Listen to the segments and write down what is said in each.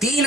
3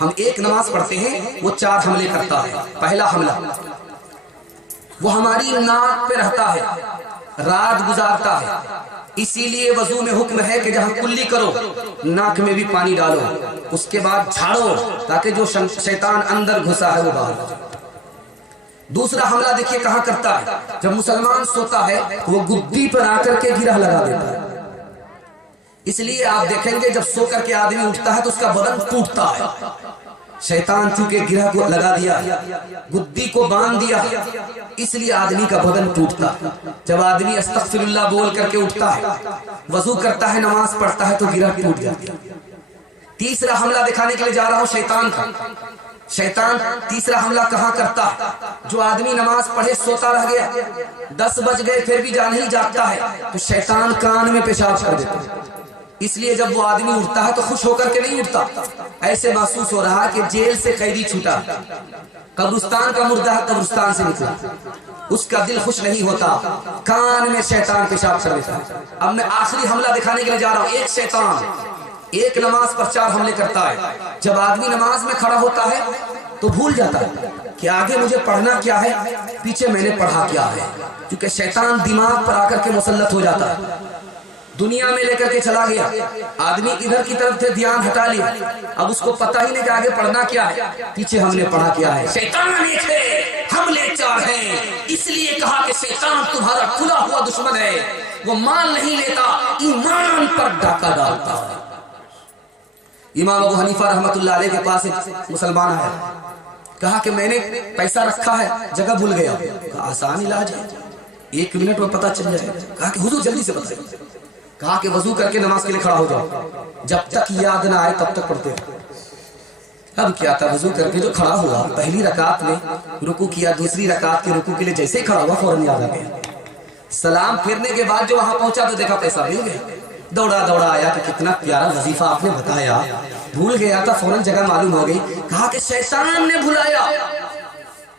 ہم ایک نماز پڑھتے ہیں وہ 4 حملے کرتا ہے. پہلا حملہ وہ ہماری ناک پہ رہتا ہے, رات گزارتا ہے. اسی لیے وضو میں حکم ہے کہ جہاں کلی کرو ناک میں بھی پانی ڈالو, اس کے بعد جھاڑو تاکہ جو شیطان اندر گھسا ہے وہ باہر ہو جائے. دوسرا حملہ دیکھیے کہاں کرتا ہے, جب مسلمان سوتا ہے وہ گدی پر آ کر کے گرہ لگا دیتا ہے. اس لیے آپ دیکھیں گے جب سو کر کے آدمی اٹھتا ہے تو اس کا بدن ٹوٹتا ہے. شیطان چونکہ گرہ کو لگا دیا, گدی کو باندھ دیا, اس لیے آدمی کا بدن ٹوٹتا ہے. جب آدمی استغفر اللہ بول کر کے اٹھتا ہے, وضو کرتا ہے, نماز پڑھتا ہے تو گرہ ٹوٹ جاتی ہے. تیسرا حملہ دکھانے کے لیے جا رہا ہوں شیطان کا. شیطان تیسرا حملہ کہاں کرتا ہے, جو آدمی نماز پڑھے سوتا رہ گیا, 10 بج گئے پھر بھی نہیں جاگتا ہے تو شیطان کان میں پیشاب کر دیتا ہے. اس لیے جب وہ آدمی اٹھتا ہے تو خوش ہو کر کے نہیں اٹھتا, ایسے محسوس ہو رہا کہ جیل سے قیدی چھوٹا, قبرستان کا مردہ قبرستان سے نکلا, اس کا دل خوش نہیں ہوتا, کان میں شیطان پیشاب کر دیتا ہے. اب میں آخری حملہ دکھانے کے لیے جا رہا ہوں. ایک شیطان ایک نماز پر 4 حملے کرتا ہے. جب آدمی نماز میں کھڑا ہوتا ہے تو بھول جاتا ہے کہ آگے مجھے پڑھنا کیا ہے, پیچھے میں نے پڑھا کیا ہے, کیونکہ شیطان دماغ پر آ کر کے مسلط ہو جاتا ہے. دنیا میں لے کر کے چلا گیا, آدمی ادھر کی طرف سے دھیان ہٹا لیا, اب اس کو پتہ ہی نہیں کہ آگے پڑھنا کیا ہے, پیچھے ہم نے پڑھا کیا ہے. شیطان ایک ہے, حملے 4 ہیں. اس لیے کہا کہ شیطان تمہارا کھلا ہوا دشمن ہے, وہ مال نہیں لیتا, ایمان پر ڈاکہ ڈالتا ہے. امام ابو حنیفہ رحمۃ اللہ علیہ کے پاس ایک مسلمان ہے, کہا کہ میں نے پیسہ رکھا ہے جگہ بھول گیا. کہا آسان علاج ہے, 1 منٹ میں پتہ چل جائے. کہا کہ حضور جلدی سے بتائیے. کہا کہ وضو کر کے نماز کے لیے کھڑا ہو جاؤ, جب تک یاد نہ آئے تب تک پڑھتے رہو. اب کیا تھا, وضو کر کے جو کھڑا ہوا پہلی رکعت میں رکوع کیا, دوسری رکعت کے رکوع کے لیے جیسے ہی کھڑا ہوا فوراً یاد آ گیا. سلام پھرنے کے بعد جو وہاں پہنچا تو دیکھا پیسہ مل گیا. دوڑا دوڑا آیا کہ کتنا پیارا وظیفہ آپ نے بتایا, بھول گیا تھا, فوراً جگہ معلوم ہو گئی. کہا کہ شیطان نے بھلایا,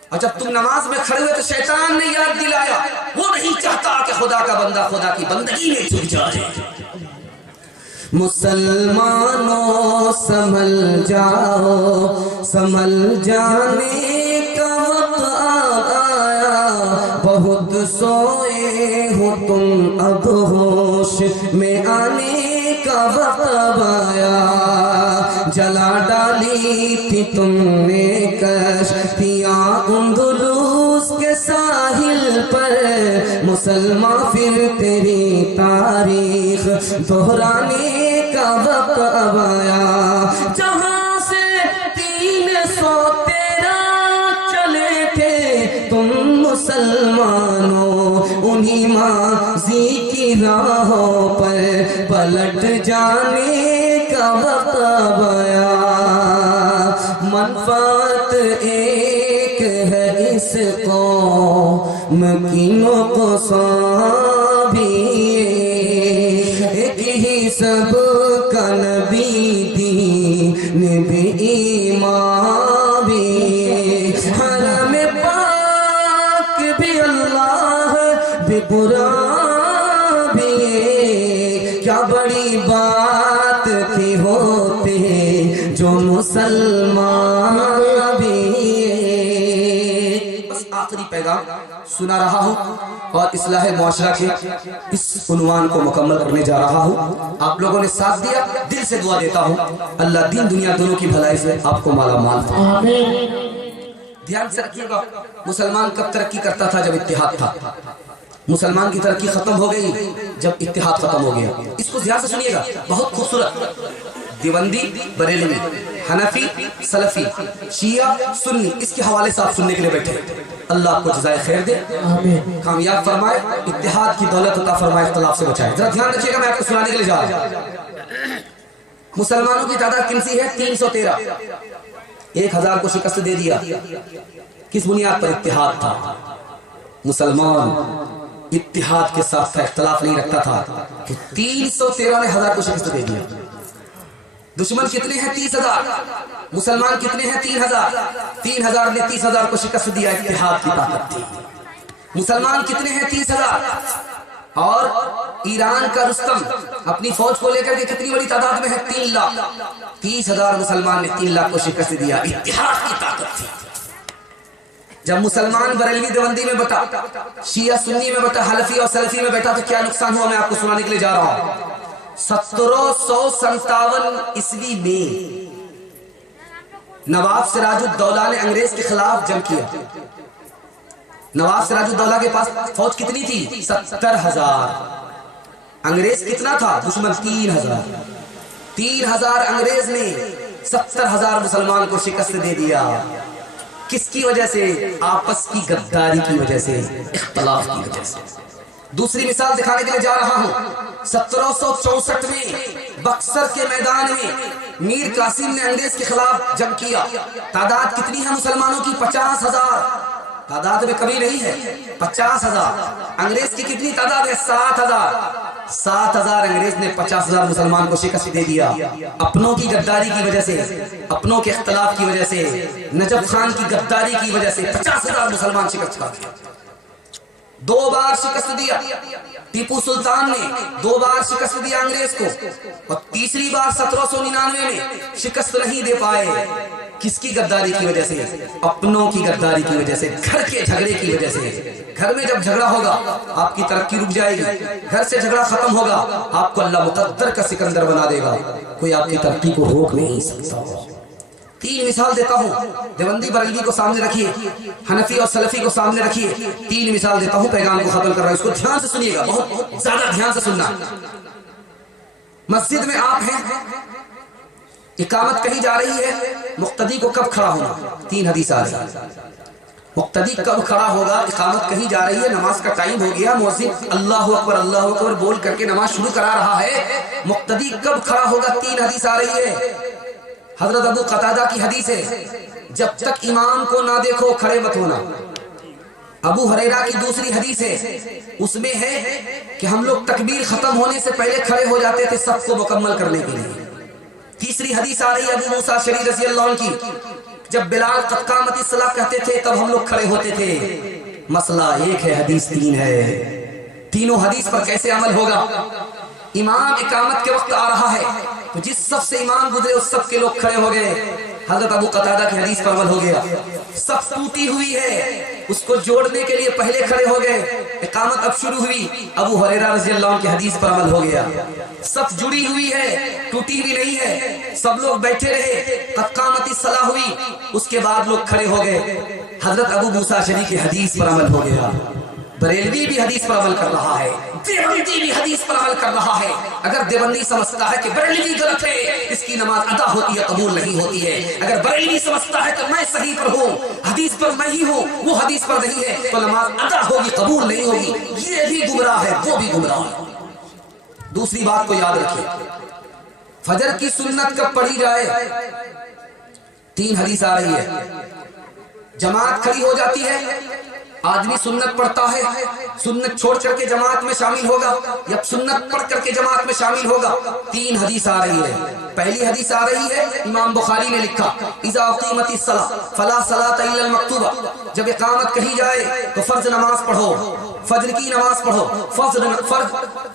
اور جب تم نماز میں کھڑے ہوئے تو شیطان نے یاد دلایا. وہ نہیں چاہتا کہ خدا کا بندہ خدا کی بندگی میں جھک جائے. مسلمانوں سنبھل جاؤ, سنبھل جانے کا وقت آیا, بہت سوئے ہو تم اب ہوش میں آنے کا وقت آیا. جلا ڈالی تھی تم نے کشتیاں اندلس کے ساحل پر, مسلمان پھر تیری تاریخ دہرانے کا وقت اب آیا. جہاں سے 313 چلے تھے تم مسلمانوں, انہی ماضی کی راہوں پر پلٹ جانے کا وقت اب آیا. منفعت ایک ہے اس قوم کی نقصان بھی, ایک ہی سب کا نبی دین بھی ایمان بھی, حرم پاک بھی اللہ بھی قرآن بھی. کیا بڑی بات تھی ہوتے جو مسلمان بھی. بس آخری پیغام سنا رہا ہوں اور اصلاح معاشرہ کے اس عنوان کو مکمل کرنے جا رہا ہوں. آپ لوگوں نے ساتھ دیا, دل سے دعا دیتا ہوں اللہ دین دنیا دونوں کی بھلائی سے آپ کو مالا مال فرمائے. دھیان سے رکھیے گا, مسلمان کب ترقی کرتا تھا؟ جب اتحاد تھا. مسلمان کی ترقی ختم ہو گئی جب اتحاد ختم ہو گیا. اس کو دھیان سے سنیے گا, بہت خوبصورت. دیوبندی بریلوی, حنفی سلفی, شیعہ سنی, اس کے حوالے سے آپ سننے کے لیے بیٹھے. اللہ آپ کو جزائے خیر دے, کامیاب فرمائے, اتحاد کی دولت عطا فرمائے, اختلاف سے بچائے. ذرا دھیان رکھیے گا, میں آپ کو سنانے کے لیے جا رہا ہوں. مسلمانوں کی تعداد کنسی ہے 313. 1000 کو شکست دے دیا. کس بنیاد پر؟ اتحاد تھا. مسلمان اتحاد کے ساتھ تھا, اختلاف نہیں رکھتا تھا. 313 نے 1000 کو شکست دے دیا. دشمن کتنے ہیں؟ 30,000. مسلمان کتنے ہیں؟ 3,000. 3,000 نے 30,000 کو شکست دیا. اتحاد کی طاقت تھی. مسلمان کتنے ہیں؟ 30,000. اور ایران کا رستم اپنی فوج کو لے کر کے کتنی بڑی تعداد میں ہے؟ 3 لاکھ 30,000 مسلمان نے 3 لاکھ کو شکست دیا. اتحاد کی طاقت تھی. جب مسلمان بریلوی دیوبندی میں بٹا، شیعہ سنی میں بٹا، حنفی اور سلفی میں بیٹھا تو کیا نقصان ہوا میں آپ کو سنانے کے لیے جا رہا ہوں. 1757 عیسوی میں نواب سراج الدولہ نے انگریز کے خلاف جنگ کیا. نواب سراج الدولہ کے پاس فوج کتنی تھی؟ 70,000. انگریز کتنا تھا؟ دشمن 3,000. 3,000 انگریز نے 70,000 مسلمان کو شکست دے دیا. کس کی وجہ سے؟ آپس کی غداری کی وجہ سے، اختلاف کی وجہ سے. دوسری مثال دکھانے کے لیے جا رہا ہوں. 1764 میں بکسر کے میدان میں میر قاسم نے انگریز کے خلاف جنگ کیا. تعداد کتنی ہے مسلمانوں کی؟ 50,000. تعداد میں کمی نہیں ہے. 50,000. انگریز کی کتنی تعداد ہے؟ 7,000. 7,000 انگریز نے 50,000 مسلمان کو شکست دے دیا. اپنوں کی غداری کی وجہ سے، اپنوں کے اختلاف کی وجہ سے، نجف خان کی غداری کی وجہ سے 50,000 مسلمان شکست کھا گئے. 2 بار شکست دیا. ٹیپو سلطان نے 2 بار شکست دیا انگریز کو، اور تیسری بار 1799 میں شکست نہیں دے پائے. کس کی غداری کی وجہ سے؟ اپنوں کی غداری کی وجہ سے، گھر کے جھگڑے کی وجہ سے. گھر میں جب جھگڑا ہوگا آپ کی ترقی رک جائے گی. گھر سے جھگڑا ختم ہوگا آپ کو اللہ مقدر کا سکندر بنا دے گا. کوئی آپ کی ترقی کو روک نہیں سکتا. 3 مثال دیتا ہوں. دیوبندی بریلوی کو سامنے رکھیے، حنفی اور سلفی کو سامنے رکھیے. 3 مثال دیتا ہوں، پیغام کو ختم کر رہا ہوں. اس کو دھیان سے سنیے گا، بہت زیادہ دھیان سے سننا. مسجد میں آپ ہیں، اقامت کہی جا رہی ہے، مقتدی کو کب کھڑا ہونا؟ 3 حدیث آ رہی ہے. مقتدی کب کھڑا ہوگا؟ اقامت کہی جا رہی ہے، نماز کا ٹائم ہو گیا، مؤذن اللہ اکبر اللہ اکبر بول کر کے نماز شروع کرا رہا ہے. مقتدی کب کھڑا ہوگا؟ 3 حدیث آ رہی ہے. حضرت ابو قتادہ کی حدیث ہے، جب تک امام کو نہ دیکھو کھڑے مت ہونا. ابو ہریرہ کی دوسری حدیث ہے، اس میں ہے کہ ہم لوگ تکبیر ختم ہونے سے پہلے کھڑے ہو جاتے تھے سب کو مکمل کرنے کے لیے. تیسری حدیث آ رہی ہے ابو موسیٰ اشعری رضی اللہ عنہ کی، جب بلال قد قامت الصلاۃ کہتے تھے تب ہم لوگ کھڑے ہوتے تھے. مسئلہ ایک ہے، حدیث 3 ہے. تینوں حدیث پر کیسے عمل ہوگا؟ امام اقامت کے وقت آ رہا ہے تو جس صف سے امام گزرے اس صف کے لوگ کھڑے ہو گئے. حضرت ابو قتادہ کی حدیث پر عمل ہو گیا. صف ٹوٹی ہوئی ہے، اس کو جوڑنے کے لیے پہلے کھڑے ہو گئے. اقامت اب شروع ہوئی، ابو ہریرہ رضی اللہ عنہ کی حدیث پر عمل ہو گیا. صف جڑی ہوئی ہے، ٹوٹی ہوئی نہیں ہے. سب لوگ بیٹھے رہے، قد قامت الصلاۃ ہوئی، اس کے بعد لوگ کھڑے ہو گئے. حضرت ابو موسیٰ اشعری کی حدیث پر عمل ہو گیا. بریلوی بھی حدیث پر عمل کر رہا ہے، دیوبندی بھی حدیث پر عمل کر رہا ہے. اگر دیوبندی سمجھتا ہے کہ بریلوی غلط ہے، اس کی نماز ادا ہوتی ہے، قبول نہیں ہوتی ہے. اگر بریلوی سمجھتا ہے کہ میں صحیح پر ہوں، حدیث پر میں ہی ہوں، وہ حدیث پر نہیں ہے، تو نماز ادا ہوگی، قبول نہیں ہوگی. یہ بھی گمراہ ہے، وہ بھی گمراہ ہے. دوسری بات کو یاد رکھیے، فجر کی سنت کب پڑھی جائے؟ 3 حدیث آ رہی ہے. جماعت کھڑی ہو جاتی ہے، آدمی سنت پڑھتا ہے، سنت چھوڑ کر کے جماعت میں شامل ہوگا یا سنت پڑھ کر کے جماعت میں شامل ہوگا. 3 حدیث آ رہی ہے. پہلی حدیث آ رہی ہے، امام بخاری نے لکھا، اذا اقیمت الصلاۃ فلا صلاۃ الا المکتوبہ. جب اقامت کہی جائے تو فرض نماز پڑھو، فجر کی نماز پڑھو،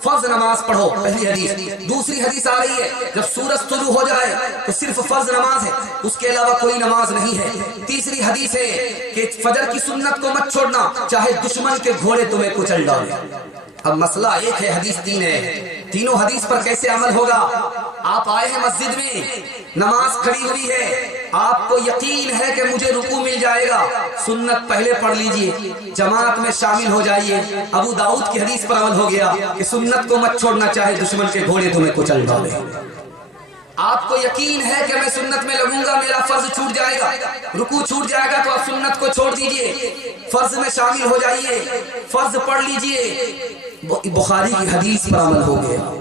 فرض نماز پڑھو. پہلی حدیث. دوسری حدیث آ رہی ہے، جب سورج طلوع ہو جائے تو صرف فرض نماز ہے، اس کے علاوہ کوئی نماز نہیں ہے. تیسری حدیث ہے کہ فجر کی سنت کو مت چھوڑنا، چاہے دشمن کے گھوڑے تمہیں کچل ڈالے. اب مسئلہ ایک ہے، حدیث 3 ہے. تینوں حدیث پر کیسے عمل ہوگا؟ آپ آئے ہیں مسجد میں، نماز کھڑی ہوئی ہے، آپ کو یقین ہے کہ مجھے رکوع مل جائے گا، سنت پہلے پڑھ لیجئے، جماعت میں شامل ہو جائیے. ابو داؤد کی حدیث پر عمل ہو گیا کہ سنت کو مت چھوڑنا، چاہے دشمن کے گھوڑے تمہیں کچل ڈالے. آپ کو یقین ہے کہ میں سنت میں لگوں گا، میرا فرض چھوٹ جائے گا، رکوع چھوٹ جائے گا، تو آپ سنت کو چھوڑ دیجئے، فرض میں شامل ہو جائیے، فرض پڑھ لیجئے. بخاری کی حدیث پر عمل ہو گیا.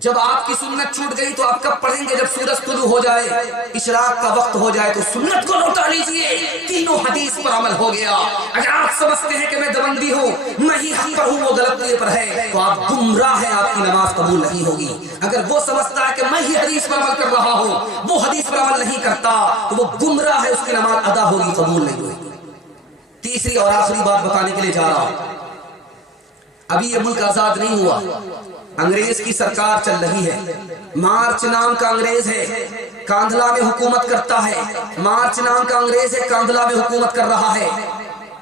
جب آپ کی سنت چھوٹ گئی تو آپ کب پڑھیں گے؟ جب سورج طلوع ہو جائے، اشراق کا وقت ہو جائے تو سنت کو لوٹا لیجئے. تینوں حدیث پر عمل ہو گیا. اگر آپ سمجھتے ہیں کہ میں دیوبندی ہوں، میں ہی حق پر ہوں، وہ غلط پر ہے، تو آپ گمراہ ہیں، آپ کی نماز قبول نہیں ہوگی. اگر وہ سمجھتا ہے کہ میں ہی حدیث پر عمل کر رہا ہوں، وہ حدیث پر عمل نہیں کرتا، تو وہ گمراہ ہے، اس کی نماز ادا ہوگی، قبول نہیں ہوگی. تیسری اور آخری بات بتانے کے لیے جا رہا ہوں. ابھی یہ ملک آزاد نہیں ہوا، انگریز کی سرکار چل رہی ہے، مارچ نام کا انگریز ہے، کاندھلا میں حکومت کرتا ہے، مارچ نام کا انگریز ہے، کاندھلا میں حکومت کر رہا ہے۔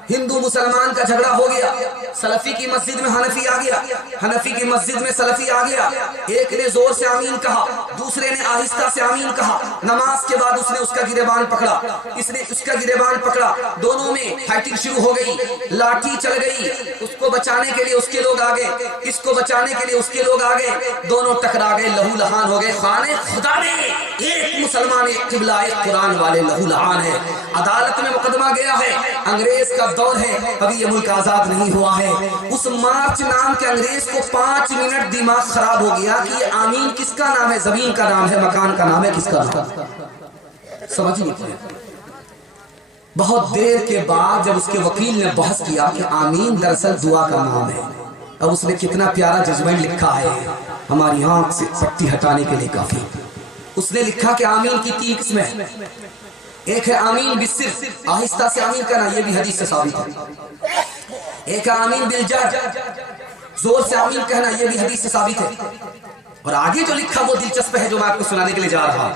ہندو مسلمان کا جھگڑا ہو گیا، سلفی کی مسجد میں حنفی آ گیا، حنفی کی مسجد میں سلفی آ گیا، ایک نے زور سے آمین کہا، دوسرے نے آہستہ سے آمین کہا، نماز کے بعد اس نے اس کا گریبان پکڑا، اس نے اس کا گریبان پکڑا، دونوں میں فائٹنگ شروع ہو گئی، لاٹھی چل گئی، اس کو بچانے کے لیے اس کے لوگ آگے، اس کو بچانے کے لیے اس کے لوگ آگے، دونوں ٹکرا گئے، لہو لہان ہو گئے۔ خانے خدا نے ایک مسلمان ایک قبلہ ایک قرآن والے لہو لہان ہے۔ عدالت میں مقدمہ گیا ہے، انگریز کا دور ہے، ابھی یہ ملک آزاد نہیں ہوا ہے۔ اس مارچ نام کے انگریز کو 5 منٹ دماغ خراب ہو گیا کہ یہ آمین کس کا نام ہے، زمین کا نام ہے، مکان کا نام ہے، کس کا نام؟ سمجھ نہیں پائے۔ بہت دیر کے بعد جب اس کے وکیل نے بحث کیا کہ آمین دراصل دعا کا نام ہے، اب اس نے کتنا پیارا ججمنٹ لکھا ہے، ہماری آنکھ سے پٹی ہٹانے کے لیے کافی۔ اس نے لکھا کہ آمین کی 3 قسمیں ہیں، ایک ہے آمین بالسر، آہستہ سے آمین کہنا، یہ بھی حدیث سے ثابت ہے۔ ایک ہے آمین بالجہر، زور سے آمین کہنا، یہ بھی حدیث سے ثابت ہے۔ اور آگے جو لکھا وہ دلچسپ ہے، جو میں آپ کو سنانے کے لیے جا رہا ہوں۔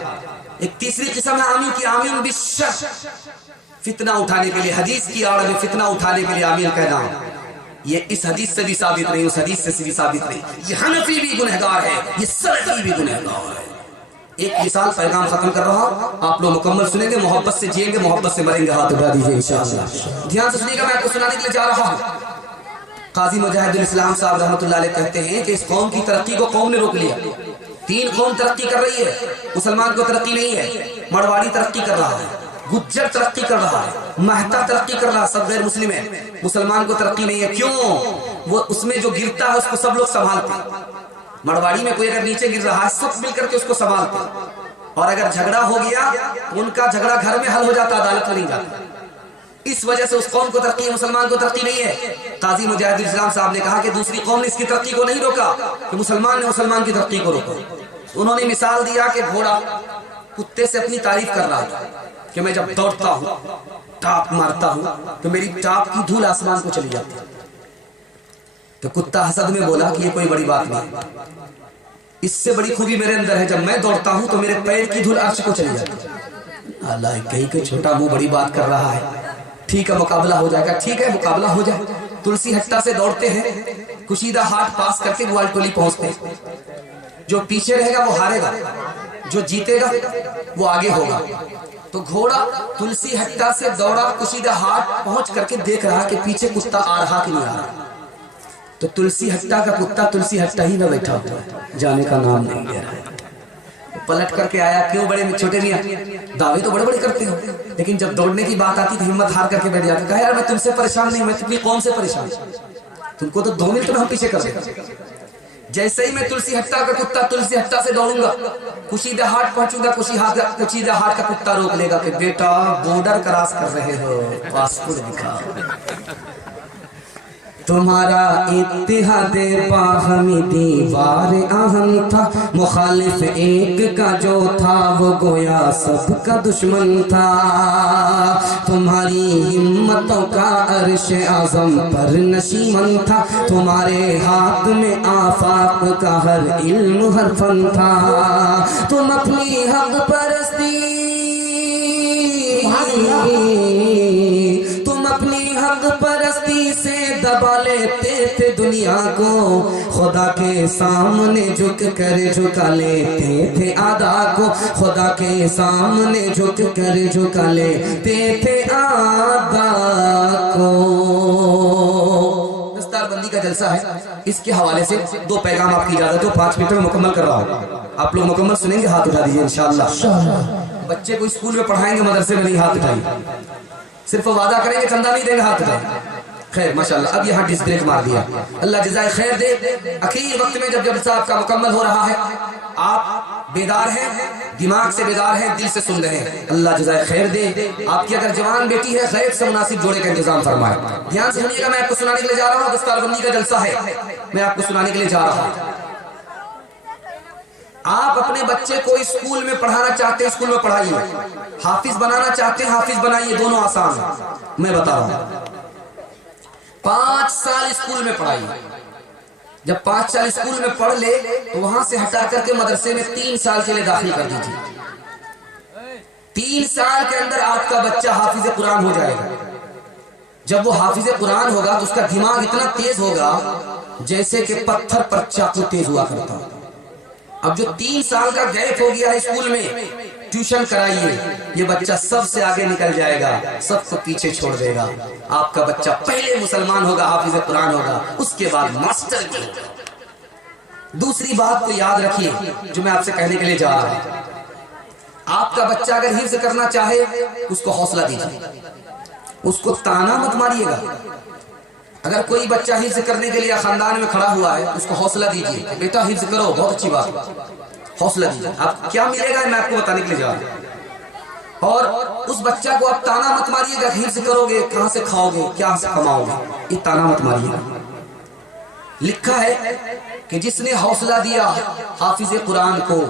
ایک تیسری قسم ہے آمین کی، آمین بالشر، فتنہ اٹھانے کے لیے، حدیث کی آڑ میں فتنہ اٹھانے کے لیے آمین کہنا، یہ اس حدیث سے بھی ثابت نہیں، اس حدیث سے بھی ثابت نہیں۔ یہ حنفی بھی گنہگار ہے، یہ سلفی بھی گنہگار ہے۔ ایک مثال پیغام ختم کر رہا ہوں، آپ لوگ مکمل سنیں گے، محبت سے جئیں گے، محبت سے مریں گے، ہاتھ اٹھا دیجیے انشاءاللہ۔ دھیان سے سنیے گا، میں آپ کو سنانے کے لیے جا رہا ہوں۔ قاضی مجاہد الاسلام صاحب رحمۃ اللہ علیہ کہتے ہیں کہ اس قوم کی ترقی کو قوم نے روک لیا۔ 3 قوم ترقی کر رہی ہے، مسلمان کو ترقی نہیں ہے۔ مرواڑی ترقی کر رہا ہے، گجر ترقی کر رہا ہے، مہتا ترقی کر رہا ہے، سب غیر مسلم ہے، مسلمان کو ترقی نہیں ہے۔ کیوں؟ وہ اس میں جو گرتا ہے اس کو سب لوگ سنبھالتے ہیں۔ مرواڑی میں کوئی اگر نیچے گر رہا ہے سب مل کر کے اس کو سنبھالتے ہیں، اور اگر جھگڑا ہو گیا تو ان کا جھگڑا گھر میں حل ہو جاتا، عدالت میں نہیں جاتا۔ اس وجہ سے اس قوم کو ترقی ہے، مسلمان کو ترقی نہیں ہے۔ قاضی مجاہد الاسلام صاحب نے کہا کہ دوسری قوم نے اس کی ترقی کو نہیں روکا، کہ مسلمان نے مسلمان کی ترقی کو روکا۔ انہوں نے مثال دیا کہ گھوڑا کتے سے اپنی تعریف کر رہا تھا کہ میں جب دوڑتا ہوں، ٹاپ مارتا ہوں تو میری ٹاپ کی دھول آسمان کو چلی جاتی ہے۔ تو کتا حسد میں بولا کہ یہ کوئی بڑی بات نہیں، اس سے بڑی خوبی میرے اندر ہے، جب میں دوڑتا ہوں تو میرے پیر کی دھول عرش کو چلی جاتی ہے۔ اللہ کہیں کہ چھوٹا منہ بڑی بات کر رہا ہے، ٹھیک ہے مقابلہ ہو جائے گا، ٹھیک ہے مقابلہ ہو جائے۔ تلسی ہٹا سے دوڑتے ہیں، کشیدہ ہاٹ پاس کر کے گوال ٹولی پہنچتے ہیں۔ جو پیچھے رہے گا وہ ہارے گا، جو جیتے گا وہ آگے ہوگا۔ تو گھوڑا تلسی ہٹا سے دوڑا، کشیدہ ہاٹ پہنچ کر کے دیکھ رہا کہ پیچھے کتا آ رہا کہ نہیں آ رہا۔ تو تلسی ہٹا کا کتا تلسی ہٹا ہی نہ بیٹھا ہوتا ہے، جانے کا نام نہیں لے رہا۔ پلٹ کر کے آیا، کیوں بڑے چھوٹے میاں دعوے تو بڑے بڑے کرتے ہو، لیکن جب دوڑنے کی بات آتی تو ہمت ہار کر کے بیٹھ جاتے۔ کہا یار میں تم سے پریشان نہیں، میں تمہیں قوم سے پریشان ہوں، تم کو تو 2 منٹ میں ہم پیچھے کر دیں۔ جیسے ہی میں تلسی ہٹا کا کتا تلسی ہٹا سے دوڑوں گا، کشیدہ ہاٹ پہنچوں گا، کشیدہ ہاٹ کا کتا روک لے گا کہ بیٹا بارڈر کراس کر رہے ہو، پاسپورٹ دکھا۔ تمہارا اتحاد باہمی دیوار اہم تھا، مخالف ایک کا جو تھا وہ گویا سب کا دشمن تھا۔ تمہاری ہمتوں کا عرش اعظم پر نشیمن تھا، تمہارے ہاتھ میں آفاق کا ہر علم ہر فن تھا۔ تم اپنی حق پرستی حق پرستی سے دبا لیتے تھے دنیا کو، خدا کے سامنے جھک کر جھکا لیتے تھے آدھا کو، خدا کے سامنے جھک کر جھکا لیتے تھے آدھا کو۔ دستار بندی کا جلسہ ہے، اس کے حوالے سے 2 پیغام آپ کی اجازت ہو، 5 منٹ میں مکمل کر رہا ہوں، آپ لوگ مکمل سنیں گے، ہاتھ اٹھا دیجیے انشاءاللہ۔ بچے کو اسکول میں پڑھائیں گے، مدرسے میں نہیں، ہاتھ اٹھائیے، صرف وعدہ کریں گے چندہ نہیں دیں گے، ہاتھ اٹھائیں۔ خیر ماشاءاللہ، اب یہاں ڈس بریک مار دیا، اللہ جزائے خیر دے۔ اخیر وقت میں جب جلسہ آپ کا مکمل ہو رہا ہے، آپ بیدار ہیں، دماغ سے بیدار ہیں، دل سے سن رہے ہیں، اللہ جزائے خیر دے۔ آپ کی اگر جوان بیٹی ہے، غیب سے مناسب جوڑے کا انتظام فرمائے۔ دھیان سے سنیے گا، میں آپ کو سنانے کے لیے جا رہا ہوں، دستار بندی کا جلسہ ہے، میں آپ کو سنانے کے لیے جا رہا ہوں۔ آپ اپنے بچے کو اسکول میں پڑھانا چاہتے ہیں، اسکول میں پڑھائیے، حافظ بنانا چاہتے ہیں، حافظ بنائیے، دونوں آسان ہیں، میں بتا رہا ہوں۔ 5 سال اسکول میں پڑھائیے، جب 5 سال اسکول میں پڑھ لے تو وہاں سے ہٹا کر کے مدرسے میں 3 سال کے لیے داخل کر دیجیے۔ 3 سال کے اندر آپ کا بچہ حافظ قرآن ہو جائے گا۔ جب وہ حافظ قرآن ہوگا تو اس کا دماغ اتنا تیز ہوگا جیسے کہ پتھر پر چاقو تیز ہوا کرتا۔ اب جو 3 سال کا گیپ ہو گیا ہے اسکول میں، ٹیوشن کرائیے، یہ بچہ سب سے آگے نکل جائے گا، سب کو پیچھے چھوڑ دے گا۔ آپ کا بچہ پہلے مسلمان ہوگا، حافظ قرآن ہوگا، اس کے بعد ماسٹر کی ہوگا۔ دوسری بات کو یاد رکھیے جو میں آپ سے کہنے کے لیے جا رہا ہوں، آپ کا بچہ اگر حفظ کرنا چاہے اس کو حوصلہ دیجیے، اس کو تانا مت ماریے گا۔ اگر کوئی بچہ حفظ کرنے کے لیے خاندان میں کھڑا ہوا ہے اس کو حوصلہ دیجیے، بیٹا حفظ کرو، بہت اچھی بات ہے، حوصلہ دیجیے۔ آپ کیا ملے گا میں آپ کو بتانے کے لیے جا رہا ہوں۔ اور اس بچہ کو آپ تانا مت ماریے گا، حفظ کرو گے کہاں سے کھاؤ گے، کیا سے کماؤ گے، یہ تانا مت ماریے گا۔ لکھا ہے کہ جس نے حوصلہ دیا حافظ قرآن کو،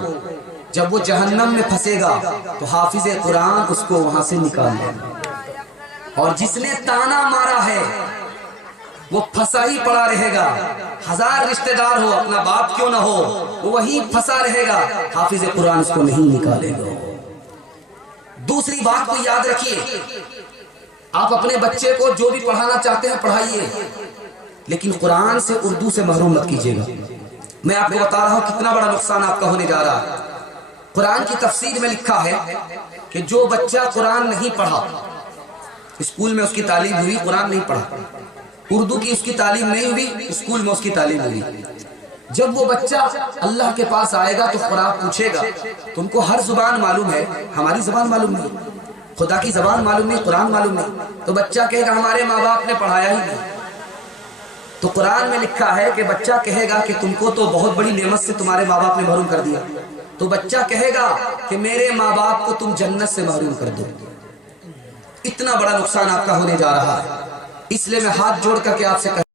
جب وہ جہنم میں پھنسے گا تو حافظ قرآن اس کو وہاں سے نکال دے گا، اور جس نے تانا مارا ہے وہ پھنسا ہی پڑا رہے گا، 1000 رشتہ دار ہو، اپنا باپ کیوں نہ ہو، وہ وہیں پھنسا رہے گا، حافظ قرآن اس کو نہیں نکالے گا۔ دوسری بات کو یاد رکھیے، آپ اپنے بچے کو جو بھی پڑھانا چاہتے ہیں پڑھائیے، لیکن قرآن سے اردو سے محروم مت کیجیے گا۔ میں آپ کو بتا رہا ہوں کتنا بڑا نقصان آپ کا ہونے جا رہا ہے۔ قرآن کی تفسیر میں لکھا ہے کہ جو بچہ قرآن نہیں پڑھا، اسکول میں اس کی تعلیم ہوئی، قرآن نہیں پڑھا، اردو کی اس کی تعلیم نہیں ہوئی، اسکول میں اس کی تعلیم ہوئی، جب وہ بچہ اللہ کے پاس آئے گا تو قرآن پوچھے گا تم کو ہر زبان معلوم ہے، ہماری زبان معلوم نہیں، خدا کی زبان معلوم نہیں، قرآن معلوم نہیں، تو بچہ کہے گا ہمارے ماں باپ نے پڑھایا ہی نہیں۔ تو قرآن میں لکھا ہے کہ بچہ کہے گا کہ تم کو تو بہت بڑی نعمت سے تمہارے ماں باپ نے محروم کر دیا، تو بچہ کہے گا کہ میرے ماں باپ کو تم جنت سے محروم کر دو۔ اتنا بڑا نقصان آپ کا ہونے جا رہا ہے، اس لیے میں ہاتھ جوڑ کر کے آپ سے